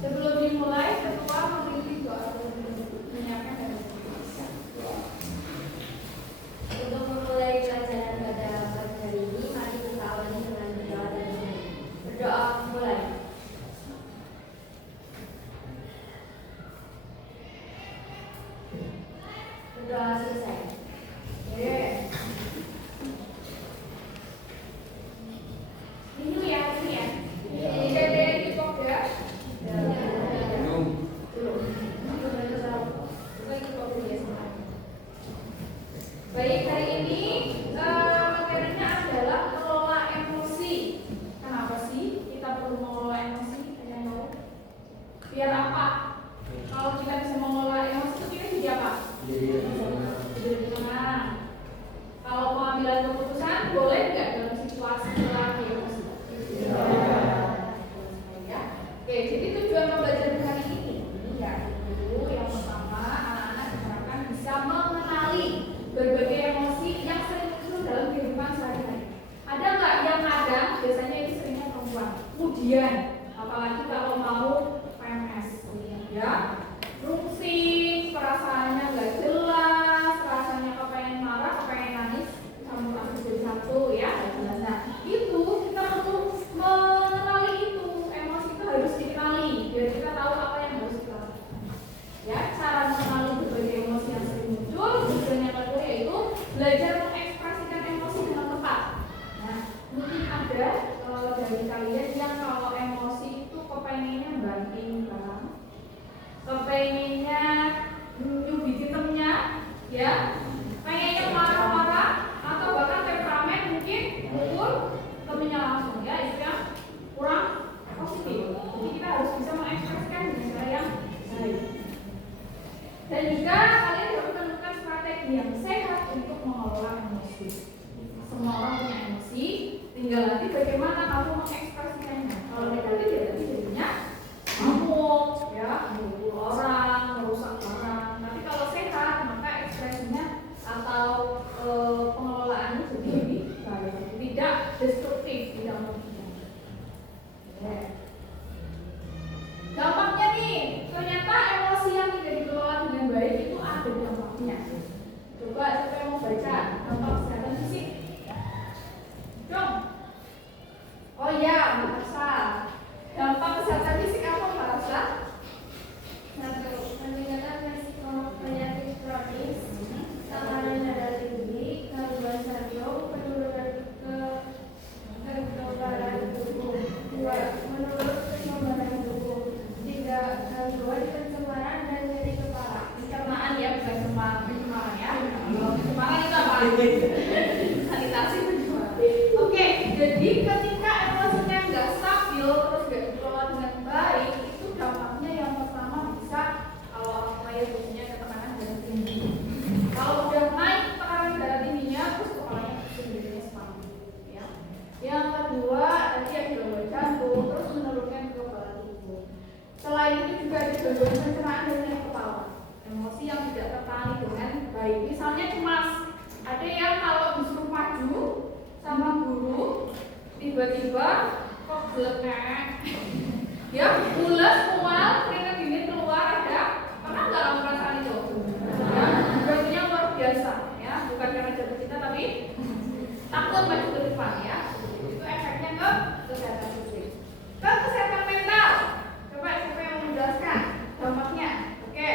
Sebelum dimulai, ketua memilih doa menyiapkan dan untuk memulai pelajaran pada pagi hari ini, mari kita awali dengan berdoa dan berdoa mulai. Berdoa selesai. Ini ya. Jadi cukup ya. Baik, hari ini materinya adalah mengelola emosi. Kenapa sih kita perlu mengelola emosi? Ada yang tahu? Biar apa? Kalau kita bisa mengelola emosi itu kita jadi apa? Jadi tenang. Kalau pengambilan keputusan boleh nggak dalam situasi lagi emosi? Ya. Oke, jadi tujuan pembelajaran hari ini yaitu yang pertama anak-anak diharapkan bisa mengenali berbagai emosi yang sering muncul dalam kehidupan sehari-hari. Ada nggak yang ada? Biasanya itu seringnya perempuan. Kemudian, apalagi kalau mau PMS, ya, rungsing, perasaannya nggak jelas, rasanya kepengen marah, kepengen nangis, campur aduk jadi satu, ya. Nah, itu kita perlu mengenali itu. Emosi itu harus dikenali, biar kita tahu apa yang harus kita lakukan. Ya, cara mengenali berbagai emosi yang sering muncul, tujuan yang kedua yaitu belajar mengekspresikan emosi dengan tepat. Nah, mungkin ada dari kalian yang kalau emosi itu kepengennya banting barang, kepengennya nyubit hitamnya, ya, pengennya marah-marah, atau bahkan temperamen mungkin mukul temennya langsung, ya, itu yang kurang positif. Jadi kita harus bisa mengekspresikan dengan cara yang baik. Dan juga kalian harus menemukan strategi yang sehat untuk mengelola emosi. Semua orang punya emosi, tinggal nanti bagaimana kamu mengekspresikannya. Kalau negatif ya nanti jadinya ngamuk, ya, memukul orang, merusak barang. Tapi kalau sehat maka ekspresinya atau pengelolaannya jadi lebih baik, tidak destruktif, tidak merugikan. Dampaknya nih, ternyata emosi yang tidak dikelola dengan baik itu ada dampaknya. Coba siapa yang mau baca dampak kesehatan fisik? Dong. Oh iya, Mbak Rasa. Dampak kesehatan fisik apa, Mbak Rasa? Satu, peningkatan risiko penyakit kronis, tekanan darah tinggi, gangguan jantung, penurunan kekebalan tubuh. Dua, menurut kekebalan tubuh. Tiga, gangguan pencemaran dan nyeri kepala. Pencernaan ya, bukan pencemaran ya. Kalau pencemaran itu apa? Sanitasi pencemaran. Oke, jadi ketika emosinya nggak stabil terus nggak dikelola dengan baik, itu dampaknya yang pertama bisa kalau orang tua ya punya tekanan darah tinggi. Kalau udah naik tekanan darah tingginya, terus kepalanya pusing jadinya stabil, ya. Yang kedua tadi yang gangguan jantung, terus menurunkan kekebalan tubuh. Selain itu juga ada gangguan pencernaan dan nyeri kepala. Emosi yang tidak tertangani dengan baik. Misalnya cemas. Ada yang kalau disuruh maju sama guru tiba-tiba kok gelek, ya, mules, mual, keringat dingin keluar, ada. Pernah nggak kamu merasakan itu? Ya, berarti luar biasa, ya. Bukan karena jatuh cinta tapi takut maju ke depan, ya. Itu efeknya ke kesehatan fisik. Ke kesehatan mental. Coba siapa yang mau menjelaskan dampaknya? Oke.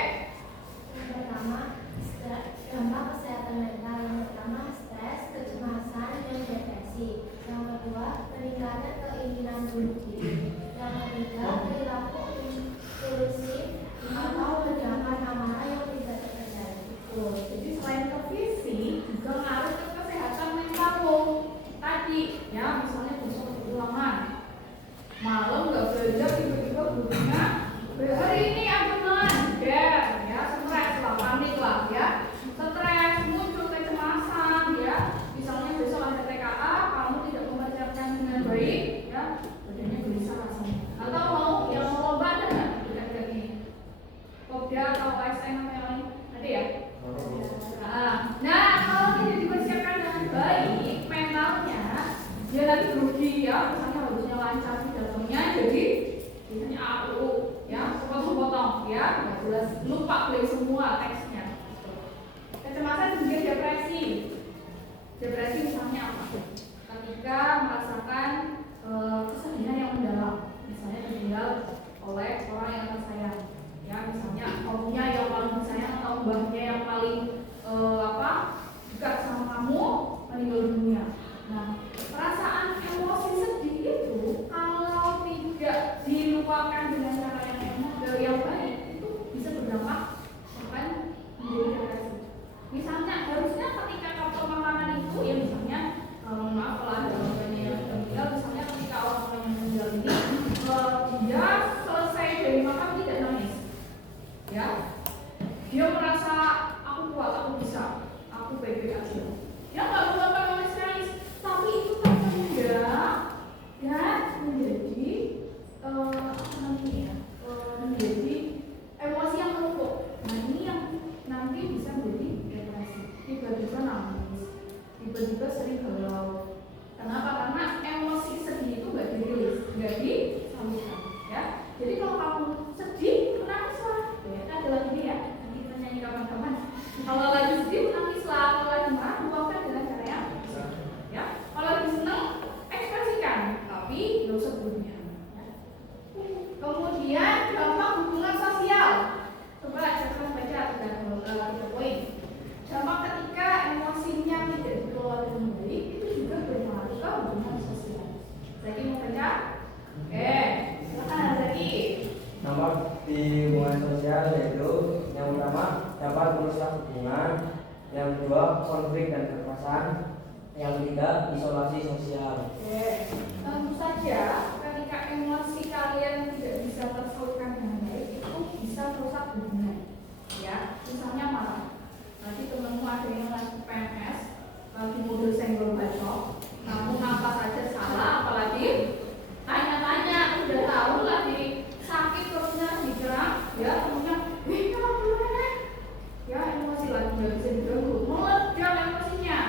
Yang pertama, dampak kesehatan mental. Yang pertama, stres, kecemasan, dan depresi. Yang kedua, peningkatan keinginan bunuh diri. Yang ketiga, perilaku impulsif atau ledakan amarah yang tidak terkendali. Jadi selain ke fisik juga ngaruh ke kesehatan mental tadi, ya, misalnya besok ulangan malam nggak belajar tiba-tiba gurunya hari ini agungan ya, stres lah, panik lah, ya, stres, muncul kecemasan, ya, misalnya besok ada TKA, kamu tidak mempersiapkan dengan baik, ya, badannya sebelumnya. Kemudian dampak hubungan sosial. Coba jangan baca tiga poin. Dampak ketika emosinya tidak dikelola dengan baik itu juga berpengaruh ke hubungan sosial. Jadi mau baca? Oke, silakan lagi. Dampak di hubungan sosial yaitu yang pertama dapat merusak hubungan, yang kedua konflik dan kekerasan, yang ketiga isolasi sosial. Oke, tentu saja ketika emosi kalian tidak bisa tersalurkan dengan baik itu bisa merusak hubungan. Ya, misalnya marah. Nanti temanmu ada yang lagi PMS, lagi model senggol bacok, kamu ngapa saja salah, apalagi tanya-tanya, udah tahu lagi sakit perutnya digerang, ya temennya, kenapa belum enak? Ya emosi lagi nggak bisa diganggu, meledak emosinya.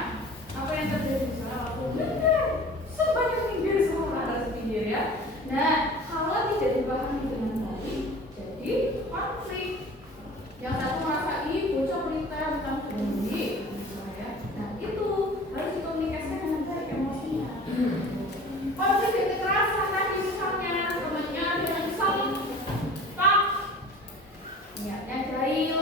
Apa yang terjadi di sana? Aku bener, sebanyak minggir semua harus pinggir ya. Nah, kalau tidak dipahami dengan baik, jadi konflik. Yang satu merasa bocah berita bukan peduli, ya. Nah itu harus dikomunikasikan dengan baik emosinya. Konflik dan kekerasan tadi misalnya temannya dengan iseng, pak, ya, yang jahil,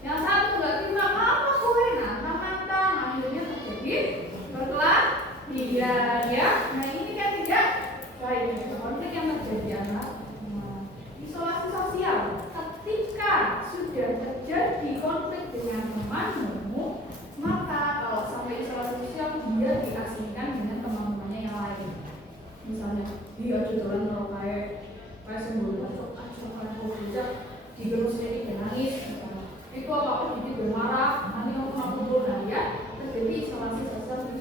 yang satu nggak terima apa gue, nah mantang, akhirnya terjadi berkelahian ya. Nah ini kan tidak baik. Konflik yang terjadi adalah isolasi sosial. Ketika sudah terjadi konflik dengan temanmu, maka kalau sampai isolasi sosial dia diasingkan dengan teman-temannya yang lain. Misalnya dia jualan kalau kayak sembuh masuk aja bijak digerus sedikit dan nangis. Itu apa jadi bermarah, nanti aku nah ya terjadi isolasi sosial.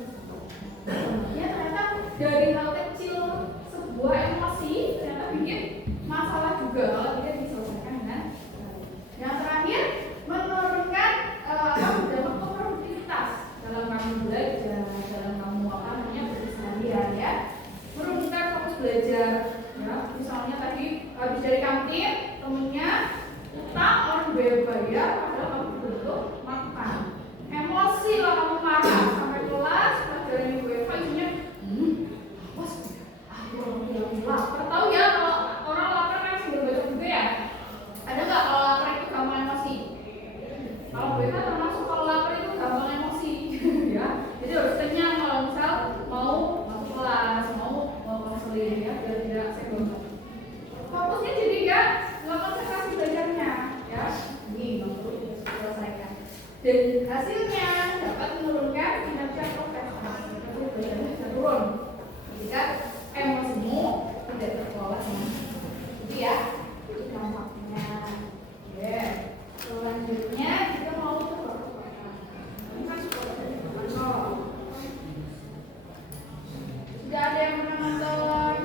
Ya ternyata dari hal kecil sebuah emosi ternyata bikin masalah juga kalau tidak diselesaikan dengan yang terakhir menurunkan produktivitas dalam kamu belajar, dalam kamu berseharian ya, menurunkan fokus belajar ya. Misalnya tadi habis dari kantin temennya utang orang bayar padahal kamu betul makan, emosi lah kamu marah sampai kelas pelajaran ibu Eva isinya bos aku orang bilang lapar. Tahu ya kalau orang lapar kan sih berbaca juga ya. Ada nggak kalau lapar itu gampang emosi? Kalau gue kan termasuk kalau lapar itu gampang emosi ya. Jadi harus kenyang kalau misal mau masuk kelas, mau konseling ya, biar tidak senggol. Fokusnya jadi ya nggak konsentrasi belajarnya ya. Ini perlu diselesaikan. Dan hasilnya dapat menurunkan kinerja profesional. Itu belajarnya bisa turun ketika emosimu tidak terkelola dengan itu ya. Itu dampaknya. Ya. Selanjutnya kita mau ke ini kan sekolah dari kontrol. Sudah ada yang pernah nonton?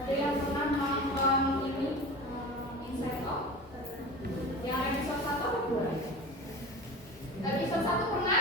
Ada yang pernah nonton ini Inside Out? Yang episode 1 atau 2? Episode 1 pernah?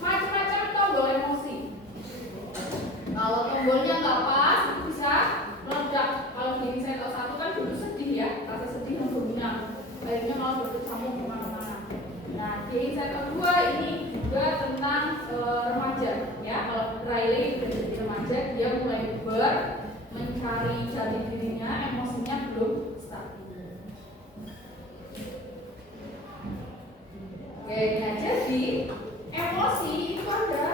macam-macam tombol emosi. Kalau tombolnya nggak pas, itu bisa meledak. Kalau di insight satu kan dulu sedih ya, rasa sedih yang dominan. Baiknya kalau berkecamuk kemana-mana. Nah, di insight kedua ini juga tentang remaja ya. Kalau Riley sudah jadi remaja, dia mulai mencari jati dirinya, emosinya belum stabil. Oke, nah jadi emosi itu ada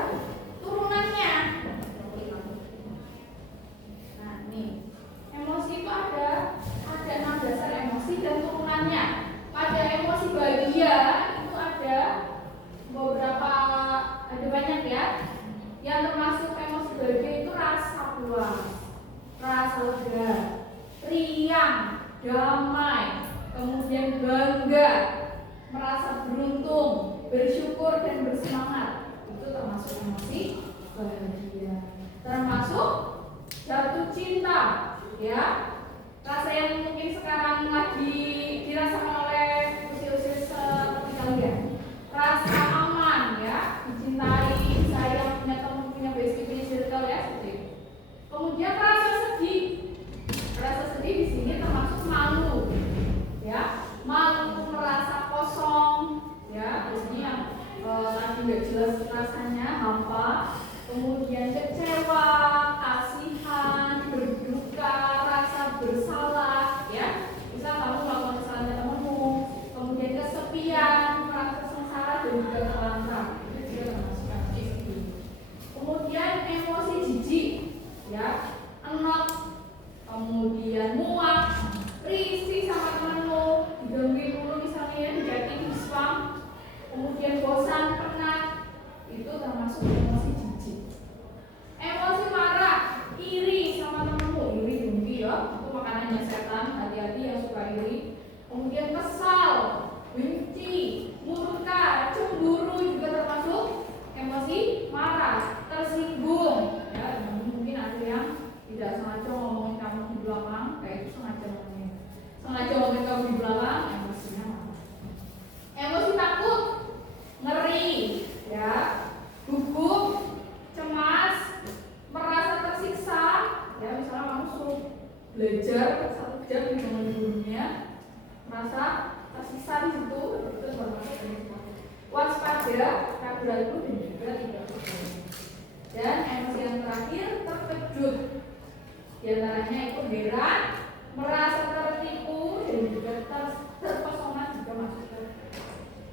turunannya. Nah, nih emosi itu ada 6 dasar emosi dan turunannya. Pada emosi bahagia itu ada banyak ya. Yang termasuk emosi bahagia itu rasa puas, rasa lega, riang, damai, kemudian bangga, merasa beruntung, bersyukur dan bersemangat. Itu termasuk emosi bahagia. Termasuk jatuh cinta, ya. Rasa yang mungkin sekarang lagi dirasakan oleh usia-usia seperti kalian. Rasa aman, ya, dicintai, sayang, punya teman, punya bestie, punya circle, ya, seperti itu. Kemudian rasa sedih. Rasa sedih di sini termasuk malu, ya, malu, merasa kosong, ya, di sini yang lagi nggak jelas rasanya, hampa. Kemudian kecewa, kasihan, berduka, rasa bersalah, ya. Misal kamu melakukan kesalahan temanmu, kemudian kesepian, merasa sengsara dan juga terlantar. Itu juga termasuk emosi sedih. Kemudian emosi jijik, ya, enak, kemudian muak, risih sama temanmu, digangguin dulu misalnya ya, dijatin, dispam, kemudian bosan, penat, itu termasuk emosi jijik. Emosi marah, iri sama temanmu, iri dengki ya, itu makanannya setan, hati-hati yang suka iri. Kemudian kesal, benci, murka, cemburu juga termasuk emosi marah, tersinggung, ya, mungkin ada yang tidak sengaja ngomongin kamu di belakang, kayak itu sengaja ngomongin kamu di belakang, emosinya marah. Emosi takut, ngeri, ya, gugup, cemas, merasa tersiksa, ya, misalnya kamu suruh belajar 1 jam dengan gurunya, merasa tersiksa di situ, itu termasuk emosi takut. Waspada, ragu-ragu dan juga tidak percaya. Dan emosi yang terakhir terkejut. Di antaranya itu heran, merasa tertipu dan juga terpesona juga masuk ke,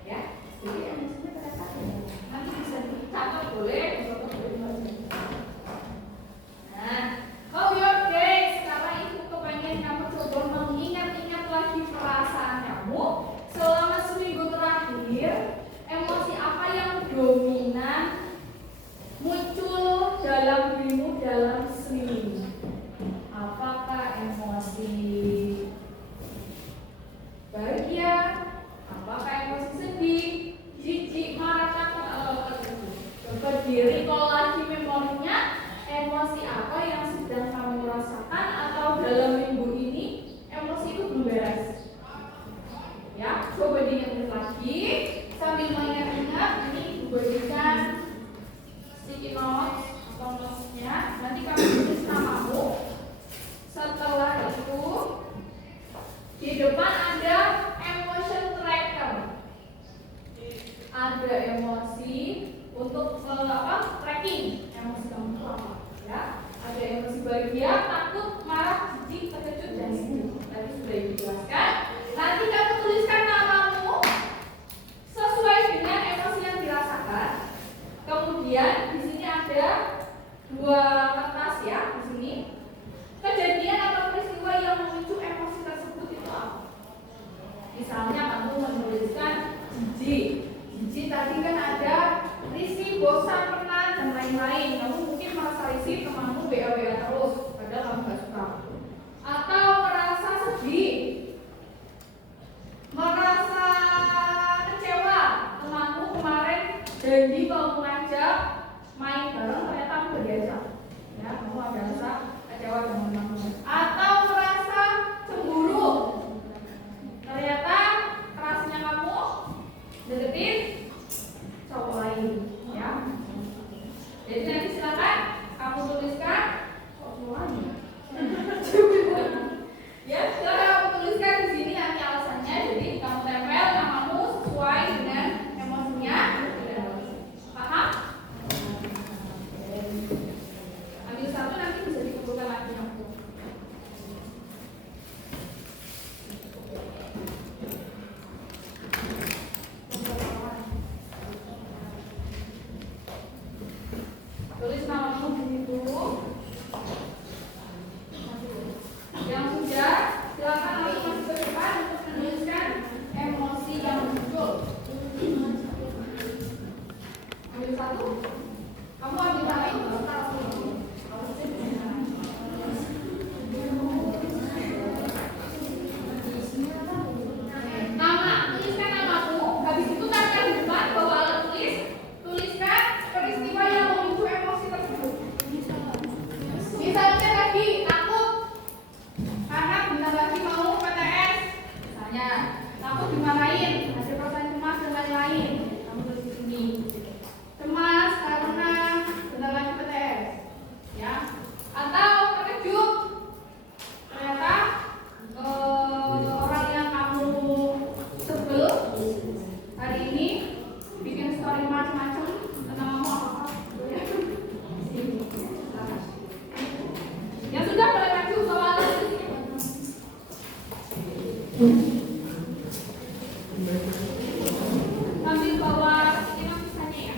ya. Jadi emosinya terasa nanti bisa dicatat boleh. Nah, how your day? Sekarang ibu kepengen kamu coba mengingat-ingat lagi perasaan kamu selama seminggu terakhir. Emosi apa yang dominan muncul dalam dirimu dalam seminggu? Apakah emosi bahagia? Apakah emosi sedih, jijik, marah, takut, atau terkejut? Coba di-recall lagi memorinya. Emosi apa yang sedang kamu rasakan atau dalam minggu ini emosi itu belum beres? Ya, coba diingat lagi. Sambil mengingat-ingat, ini berikan sticky notes atau notes-nya. Nanti kamu tulis namamu. Setelah itu di depan ada emotion tracker. Ada emosi untuk tracking emosi kamu itu apa, ya. Ada emosi bahagia, takut, marah, jijik, terkejut dan sedih. Tadi sudah dijelaskan. Nanti kamu tuliskan namamu sesuai dengan emosi yang dirasakan. Kemudian di sini ada 2 kertas ya, di sini. Kejadian atau peristiwa yang memicu emosi tersebut itu apa? Misalnya kamu menuliskan jijik. Jijik tadi kan ada risih, bosan, penat dan lain-lain. Kamu mungkin merasa risih, temanmu WA terus, padahal kamu gak suka. Atau merasa sedih, merasa kecewa, temanmu kemarin janji mau mengajak main bareng, ternyata kamu gak diajak. Ya, kamu ada rasa kecewa dengan temanmu. Atau merasa cemburu, ternyata kerasnya kamu deketin cowok lain. Tulis namamu di situ. Yang sudah, silakan langsung masuk ke depan untuk menuliskan emosi yang muncul. Ambil satu. Kamu ambil yang lain. Nama, tuliskan namamu. Habis itu taruhkan di depan, bawa alat tulis. Tuliskan peristiwa yang memicu emosi tersebut. Misalnya tadi takut karena bentar lagi mau PTS. Misalnya takut dimarahin, ada perasaan cemas dan lain-lain. Kamu tulis di sini. Cemas karena bentar lagi PTS, ya. Atau terkejut, ternyata orang yang kamu sebel hari ini bikin story macam-macam tentang kamu apa-apa. Ya sudah, boleh maju soalnya. Sambil bawa ini misalnya ya.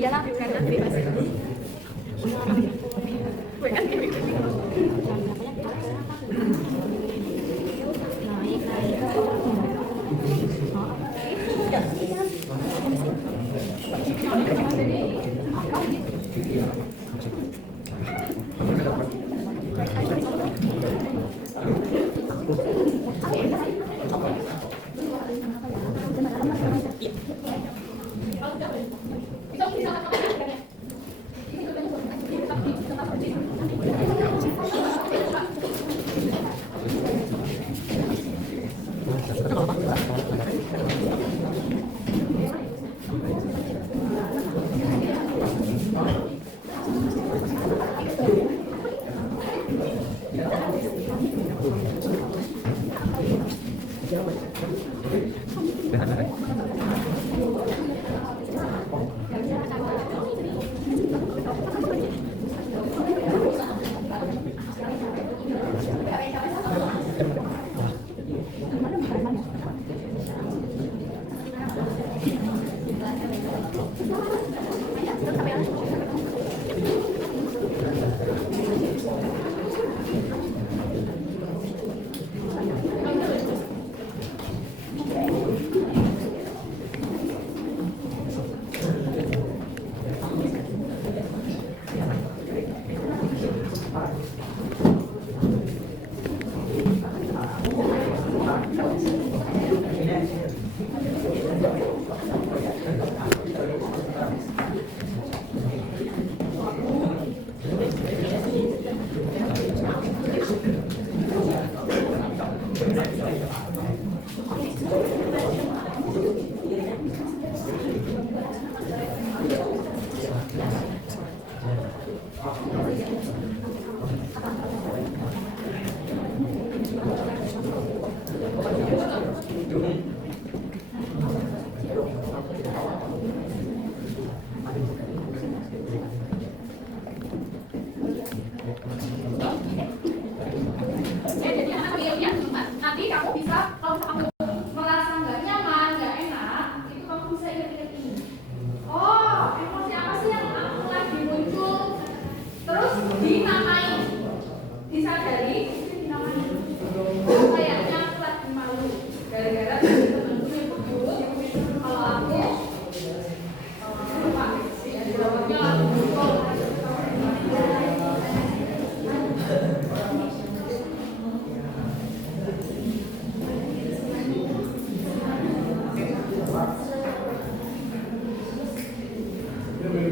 Iyalah, karena bebas. Udah. Oke,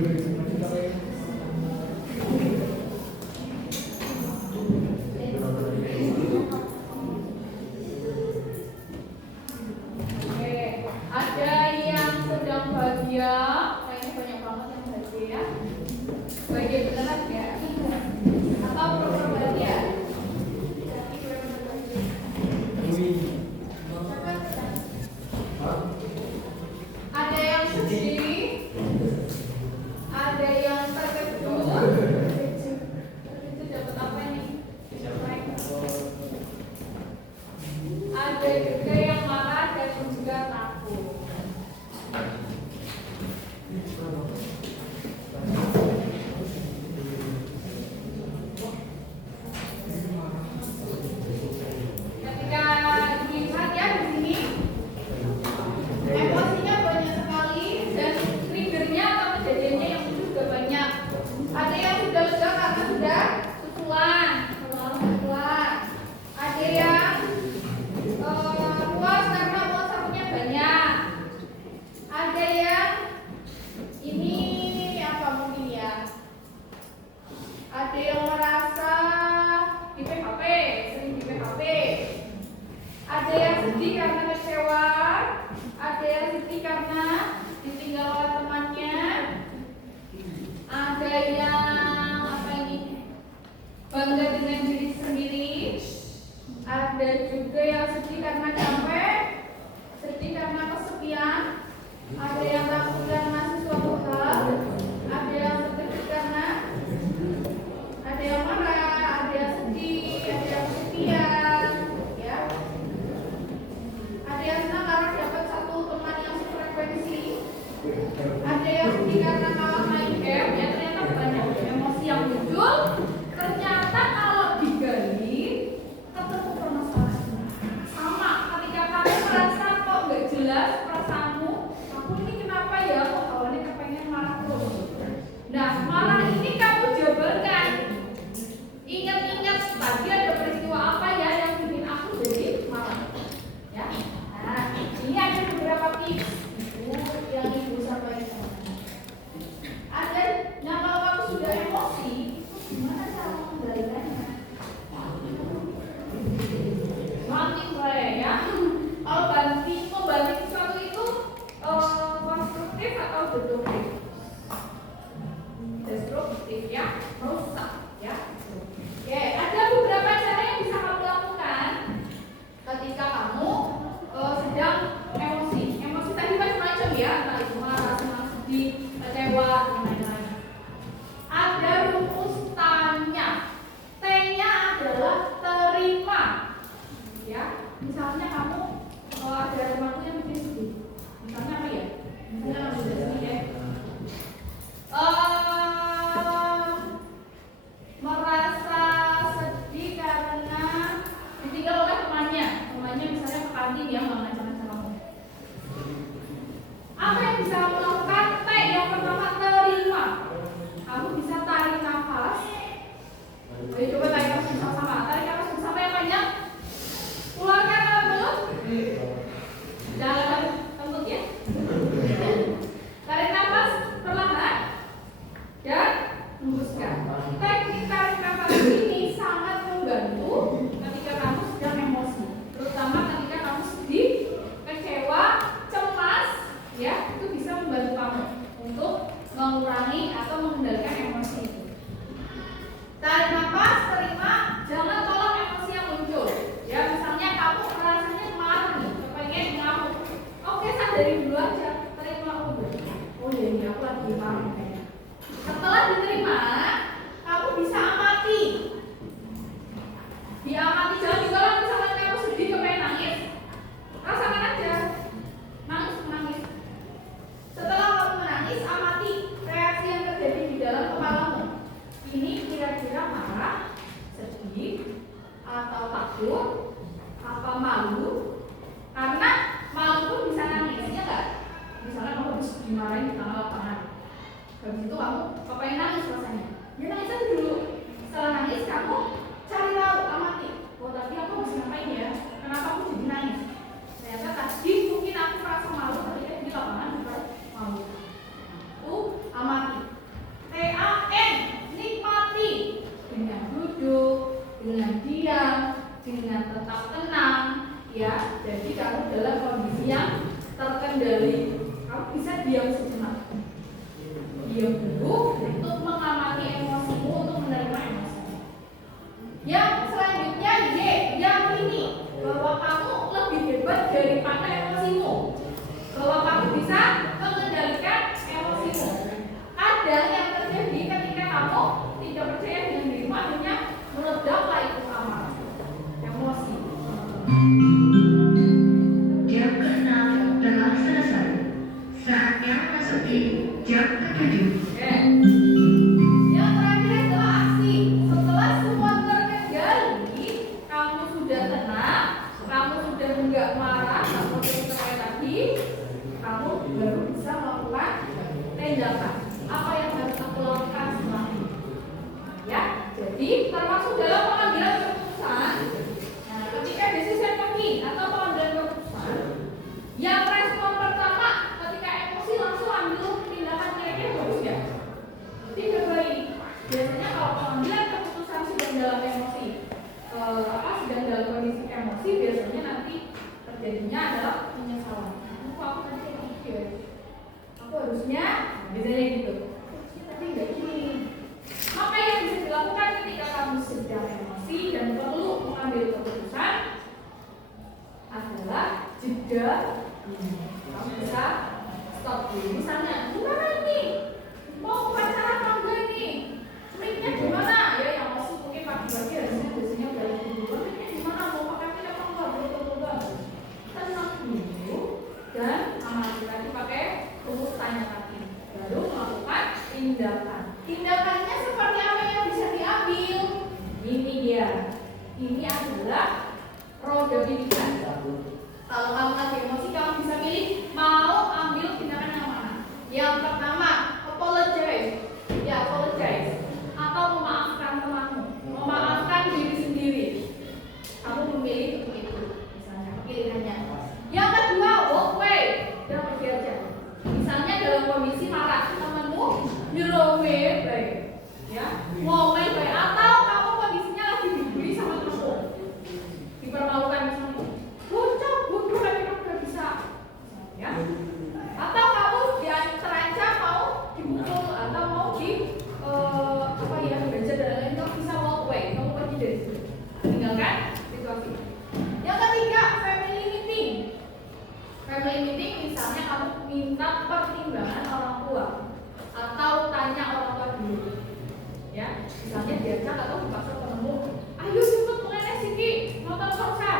ada yang sedang bahagia, kayaknya banyak banget yang bahagia ya. Bahagia beneran ya? Atau pura-pura bahagia? Ada yang sedih, ada yang terkejut. Terkejut dapat apa nih? Ada juga yang marah dan juga takut. Ketika dilihat ya di sini, emosinya banyak sekali dan triggernya atau kejadiannya yang juga banyak. Ada yang sudah lega karena sudah susulan, susulan. Ada yang puas karena uang sakunya banyak. Ada yang ini apa mungkin ya? Ada yang merasa di PHP, sering di PHP. Ada yang sedih karena kecewa. Ada yang sedih karena ditinggal oleh temannya. Ada yang apa ini? Bangga dengan diri sendiri. Ada juga yang sedih karena capek, sedih karena kesepian. Ada yang takut karena sesuatu hal. Ada yang sedih karena ada yang marah, ada yang sedih, ada yang kesepian, ya. Ada yang senang karena dapat satu teman yang sefrekuensi. Ada yang sedih karena kalah main game. Ya ternyata banyak emosi yang muncul. Ternyata kalau digali ketemu permasalahan. Sama ketika kamu merasa kok nggak jelas perasaanmu, aku ini kenapa ya kok awalnya kepengen marah terus. Nah marah ini kamu jabarkan. Ingat-ingat tadi ada peristiwa apa ya yang bikin aku jadi marah. Ya. Nah ini ada beberapa tips yang ibu sampaikan. Ada, nah kalau kamu sudah emosi, gimana cara mengendalikannya? Banting ya. Kalau membanting sesuatu itu konstruktif atau destruktif? Destruktif ya, merusak ya. Oke, ada beberapa cara yang bisa kamu lakukan ketika kamu sedang emosi. Emosi tadi macam-macam ya, entah itu marah, senang, sedih, kecewa, dan lain-lain. Ada rumus tanya. T-nya adalah terima. Ya, misalnya kamu ada temanmu yang bikin sedih. Misalnya apa ya? Misalnya kamu sudah sedih ya. Merasa sedih karena ditinggal oleh temannya. Temannya misalnya ke kantin yang nggak ngajak-ngajak kamu. Apa yang bisa kamu lakukan? T yang pertama terima. Kamu bisa tarik nafas. Ayo coba tarik nafas bersama. Tarik nafas bersama yang banyak. Keluarkan dalam mulut. Jangan tembuk ya. Tarik nafas perlahan dan hembuskan. Teknik tarik nafas ini sangat membantu ketika kamu sedang emosi, terutama ketika kamu sedih, kecewa, cemas, ya itu bisa membantu kamu untuk mengurangi atau mengendalikan emosi itu. Tarik nafas, terima, jangan tolong emosi yang muncul. Ya misalnya kamu rasanya marah nih, kepengen ngamuk. Oke, sadari dulu aja, terima dulu. Oh iya, ini aku lagi marah kayaknya. Setelah diterima, kamu bisa amati. Diamati, jangan juga lah misalnya kamu sedih kepengen nangis. Rasakan aja, nangis. Setelah kamu menangis, amati reaksi yang terjadi di dalam kepalamu. Ini kira-kira marah, sedih, atau takut, apa malu? Karena malu pun bisa nangis, ya nggak? Misalnya kamu habis dimarahin di tengah lapangan, habis itu kamu kepengen nangis rasanya. diam dulu untuk mengamati emosimu, untuk menerima emosi. Yang selanjutnya Y, yang ini bahwa kamu lebih hebat daripada emosimu, bahwa kamu bisa mengendalikan emosimu. Kadang yang terjadi ketika kamu tidak percaya dengan dirimu, akhirnya meledaklah itu amarah, emosi. Jam ke-6 telah selesai. Saatnya memasuki jam ke-7. Yang terakhir adalah aksi. Setelah semua terkendali, kamu sudah tenang, kamu sudah enggak marah, kamu sudah kayak tadi, kamu baru bisa melakukan tindakan. Apa yang harus aku lakukan selanjutnya? Ya, jadi termasuk dalam pengambilan keputusan. Nah, ketika decision making atau pengambilan keputusan, yang respon pertama ketika emosi langsung ambil tindakan, kira-kira bagus ya? Tidak baik. Biasanya kalau pengambilan keputusan sedang dalam emosi, sedang dalam kondisi emosi, biasanya nanti terjadinya adalah penyesalan. Aku tadi kayak gitu ya. Aku harusnya biasanya gitu. Tapi enggak gini. Maka yang bisa dilakukan ketika kamu sedang emosi dan perlu mengambil keputusan adalah jeda. Kamu bisa stop dulu. Misalnya, gimana ini? Mau pacaran apa enggak ini? Triknya gimana? Ya yang masuk mungkin pagi-pagi harusnya biasanya udah lebih dulu. Triknya gimana? Mau pakai apa enggak? Betul-betul. Tenang dulu dan amati lagi pakai rumus tanya lagi. Baru melakukan tindakan. Tindakannya seperti apa yang bisa diambil? Ini dia. Ini adalah roda pilihan. Kalau kamu lagi emosi, kamu bisa pilih mau ambil tindakan yang mana. Yang pertama, apologize. Ya, apologize. Atau memaafkan temanmu, memaafkan diri sendiri. Kamu memilih untuk itu, misalnya pilihannya. Yang kedua, walk away. Udah pergi aja. Misalnya dalam kondisi marah, temanmu nyuruh baik, ya, mau main baik. Atau kamu kondisinya lagi dibully sama temanmu, dipermalukan misalnya. Bocah bodoh tapi kamu gak bisa, ya. Atau kamu terancam mau dipukul atau mau belajar dan lain-lain, kamu bisa walk away, kamu pergi dari situ, tinggalkan situasi. Yang ketiga, family meeting. Family meeting misalnya kamu minta pertimbangan orang tua atau tanya orang tua dulu, ya. Misalnya diajak atau dipaksa temanmu, ayo cepet mengenai Siki, nonton konser.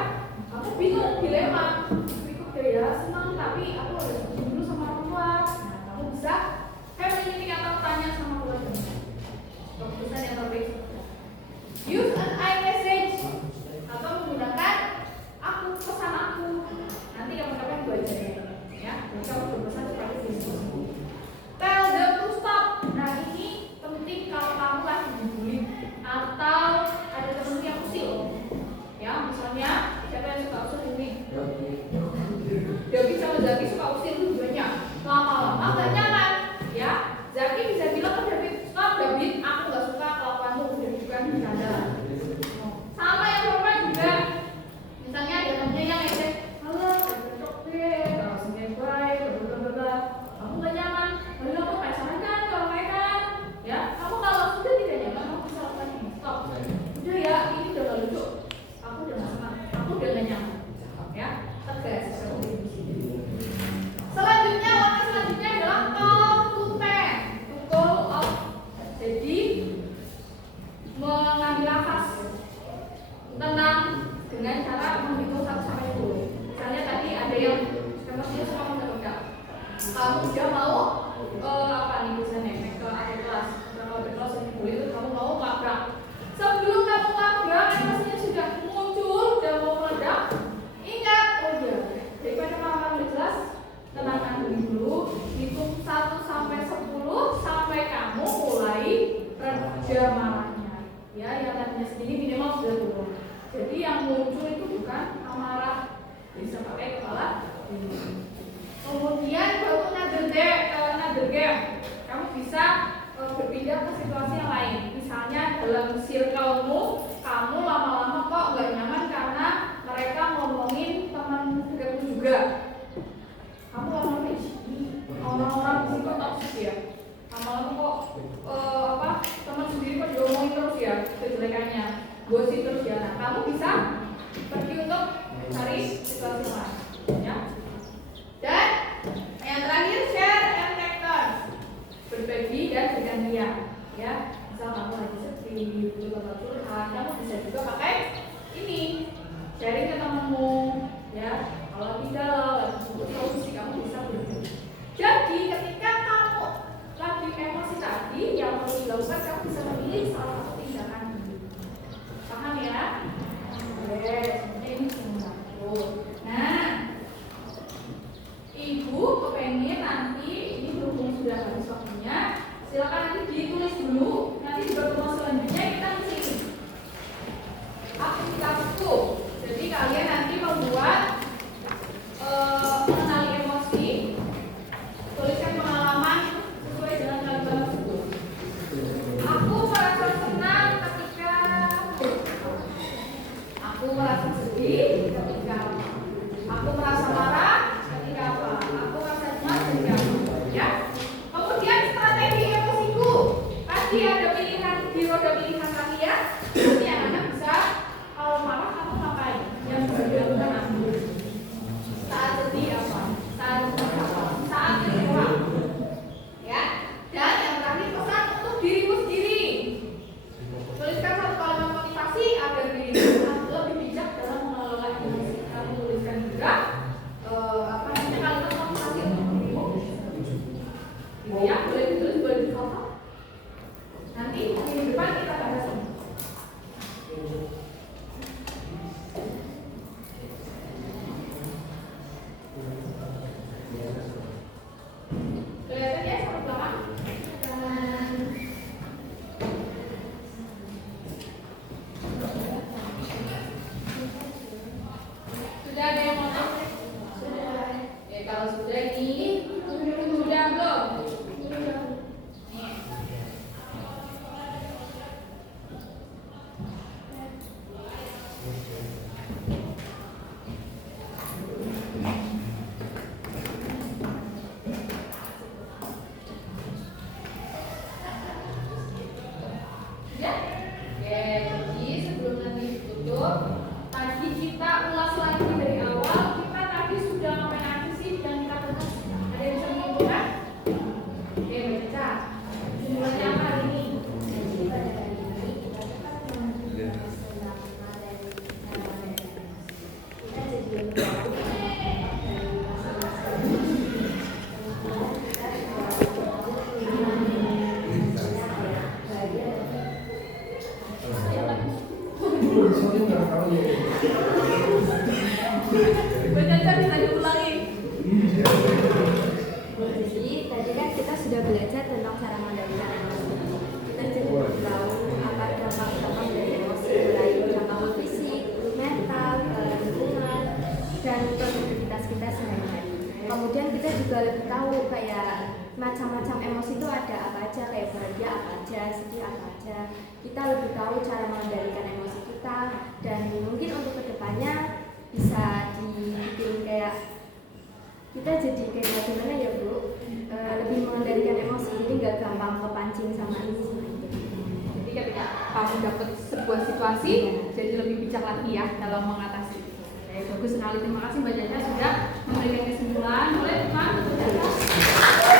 Kamu bingung, dilema, ikut ya senang tapi aku harus dulu sama orang tua. Nah, kamu bisa family meeting atau tanya sama keluarga. Keputusan yang terbaik. Use an iMessage atau menggunakan pesan aku. Nanti kapan-kapan gue ajarin, ya. Jadi kamu berpesan seperti itu. Tell them to stop. Nah ini penting kalau kamu lagi dibully atau ada temen yang usil, ya. Misalnya siapa yang suka usil ini? David sama Zaki suka usil tujuannya. Lama-lama gak nyaman, ya. Zaki bisa bilang ke David, stop David, aku gak suka kelakuanmu, udah bukan bercanda. Sama yang perempuan juga. Misalnya ada temennya yang ngecek, halo, cocok deh, kalau semuanya baik, bla. Kamu gak nyaman, lalu kamu pacaran kan, kalau mereka kan, ya. Kamu kalau sudah tidak nyaman, kamu bisa lakukan ini, stop. Udah ya, ini udah gak lucu. Aku udah gak senang, aku udah gak nyaman, ya. Tegas. Selanjutnya, langkah selanjutnya adalah call to pen, to call off. Jadi mengambil nafas tenang dengan cara menghitung 1 sampai 10. Misalnya tadi ada yang emosinya suka mendadak. Kamu udah mau misalnya naik ke akhir kelas, yang dibully itu kamu mau labrak. Sebelum kamu labrak, emosinya sudah muncul dan mau meledak. Ingat, daripada malam jelas, tenangkan dulu, hitung 1 sampai 10 sampai kamu mulai reda marahnya. Ya, yang tadinya segini minimal sudah turun. Jadi yang muncul itu bukan amarah, bisa pakai kepala. Kemudian baru another game. Kamu bisa berpindah ke situasi yang lain. Misalnya dalam circle-mu, kamu lama-lama kok nggak nyaman karena mereka ngomongin teman dekatmu juga. Kamu lama-lama orang-orang di situ toksik ya. lama-lama kok teman sendiri kok diomongin terus ya kejelekannya, gosip terus ya. Nah, kamu bisa pergi untuk cari situasi lain, ya. Dan yang terakhir, share and take turns, berbagi dan bergantian, ya. Misal kamu lagi sedih, butuh tempat curhat, kamu bisa juga pakai ini, sharing ke temanmu, ya. Kalau lagi galau, lagi butuh solusi, kamu bisa berbagi. Jadi ketika kamu lagi emosi tadi, yang perlu dilakukan kamu bisa memilih salah satu tindakan. Paham ya? Ini semua. Nah, ibu kepengen nanti ini berhubung sudah habis waktunya, silakan nanti ditulis dulu. Nanti di pertemuan selanjutnya kita di sini. Aktivitasku. Jadi kalian nanti membuat mengenali emosi, tuliskan pengalaman sesuai dengan kalimat tersebut. Aku merasa senang ketika aku merasa sedih ketika aku merasa marah ketika apa? Aku merasa cemas ketika apa? Ya. Kemudian strategi emosiku. Tadi ada pilihan di roda pilihan kami ya. Nanti anak-anak bisa kalau marah kamu ngapain? Yang bisa dilakukan aku. Saat sedih apa? Saat cemas apa? Saat kecewa. Ya. Dan yang terakhir pesan untuk dirimu sendiri. Tuliskan satu kalimat motivasi agar dirimu lebih bijak dalam mengelola emosi. Kamu tuliskan juga kalimat motivasi untuk dirimu. Gitu ya, boleh ditulis, boleh difoto. Nanti minggu depan kita bahas ini. Kelihatan ya sampai belakang? Sudah ada yang mau tahu? Sudah. Ya kalau sudah ini sudah belum? Nih. Ya? Oke, jadi sebelum nanti ditutup, tadi kita ulas lagi dari awal. Kita tadi sudah ngapain aja sih dan kita bahas. Ada yang bisa menyimpulkan? Oke, baca. Kesimpulannya apa hari ini? Jadi pada hari ini kita dapat membahas tentang materi kita jadi lebih tahu dari masing-masing. Kemudian kita Baca bisa diulangi. Jadi tadi kan kita sudah belajar tentang cara mengendalikan emosi. Kita jadi tahu apa dampak-dampak dari emosi, mulai dampak fisik, mental, lingkungan, dan produktivitas kita sehari-hari. Kemudian kita juga lebih tahu kayak macam-macam emosi itu ada apa aja, kayak bahagia apa aja, sedih apa aja. Kita lebih tahu cara mengendalikan emosi kita, dan mungkin untuk kedepannya bisa dibikin kayak kita jadi kayak bagaimana ya Bu, lebih mengendalikan emosi, jadi nggak gampang kepancing sama ini sama itu. Jadi ketika kamu dapat sebuah situasi, jadi lebih bijak lagi ya dalam mengatasi. Oke, bagus sekali. Terima kasih Mbak Jaja sudah memberikan kesimpulan. Boleh teman-teman.